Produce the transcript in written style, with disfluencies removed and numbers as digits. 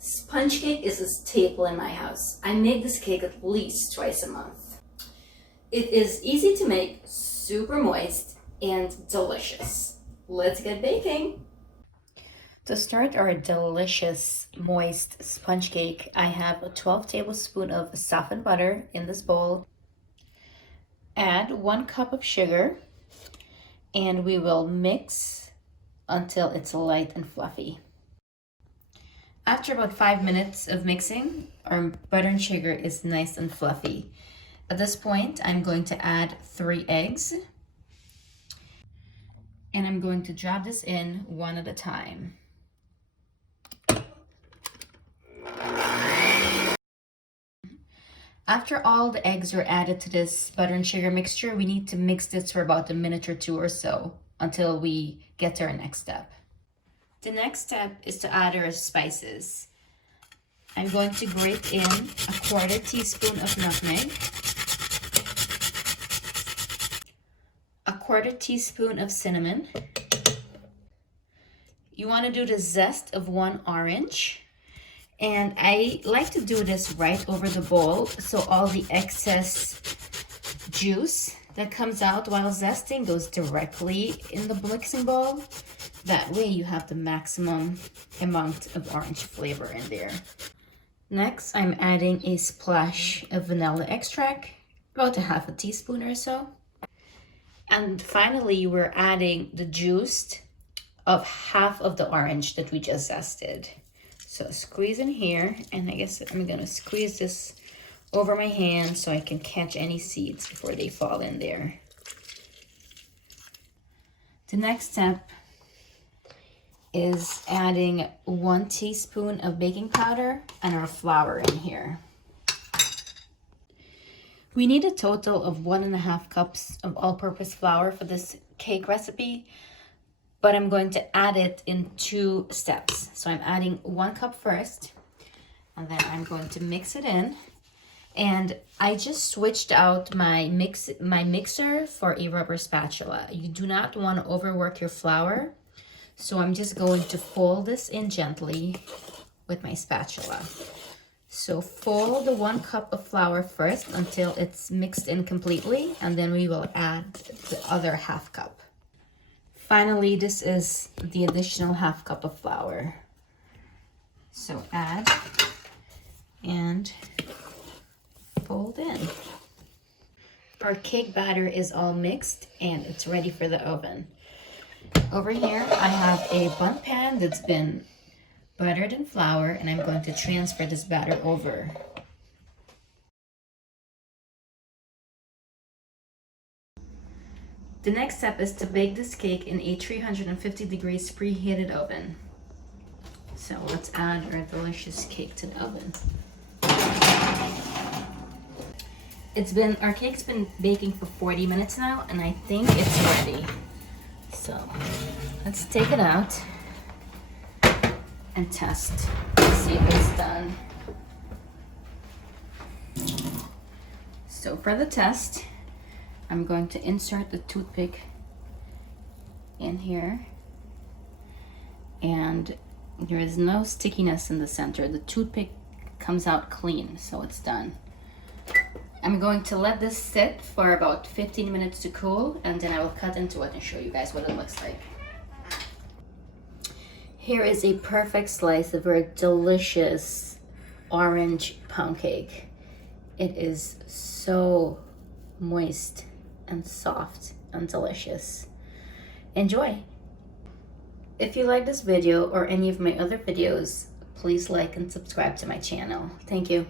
Sponge cake is a staple in my house. I make this cake at least twice a month. It is easy to make, super moist, and delicious. Let's get baking. To start our delicious moist sponge cake, I have a 12 tablespoons of softened butter in this bowl. Add 1 cup of sugar, and we will mix until it's light and fluffy. After about 5 minutes of mixing, our butter and sugar is nice and fluffy. At this point, I'm going to add 3 eggs, and I'm going to drop this in one at a time. After all the eggs are added to this butter and sugar mixture, we need to mix this for about a minute or 2 or so until we get to our next step. The next step is to add our spices. I'm going to grate in a 1/4 teaspoon of nutmeg, a 1/4 teaspoon of cinnamon. You want to do the zest of 1 orange. And I like to do this right over the bowl so all the excess juice that comes out while zesting goes directly in the mixing bowl. That way you have the maximum amount of orange flavor in there. Next, I'm adding a splash of vanilla extract, about a 1/2 teaspoon or so. And finally, we're adding the juice of 1/2 of the orange that we just zested. So squeeze in here, and I guess I'm gonna squeeze this over my hand so I can catch any seeds before they fall in there. The next step is adding 1 teaspoon of baking powder and our flour in here. We need a total of 1.5 cups of all-purpose flour for this cake recipe, but I'm going to add it in 2 steps. So I'm adding 1 cup first, and then I'm going to mix it in. And I just switched out my mixer for a rubber spatula. You do not want to overwork your flour, so I'm just going to fold this in gently with my spatula. So fold the 1 cup of flour first until it's mixed in completely, and then we will add the other 1/2 cup. Finally, this is the additional 1/2 cup of flour. So add and fold in. Our cake batter is all mixed and it's ready for the oven. Over here, I have a bun pan that's been buttered in flour, and I'm going to transfer this batter over. The next step is to bake this cake in a 350 degrees preheated oven. So let's add our delicious cake to the oven. Our cake's been baking for 40 minutes now, and I think it's ready. So let's take it out and test to see if it's done. So for the test, I'm going to insert the toothpick in here, and there is no stickiness in the center. The toothpick comes out clean, so it's done. I'm going to let this sit for about 15 minutes to cool, and then I will cut into it and show you guys what it looks like. Here is a perfect slice of our delicious orange pound cake. It is so moist and soft and delicious. Enjoy! If you like this video or any of my other videos, please like and subscribe to my channel. Thank you.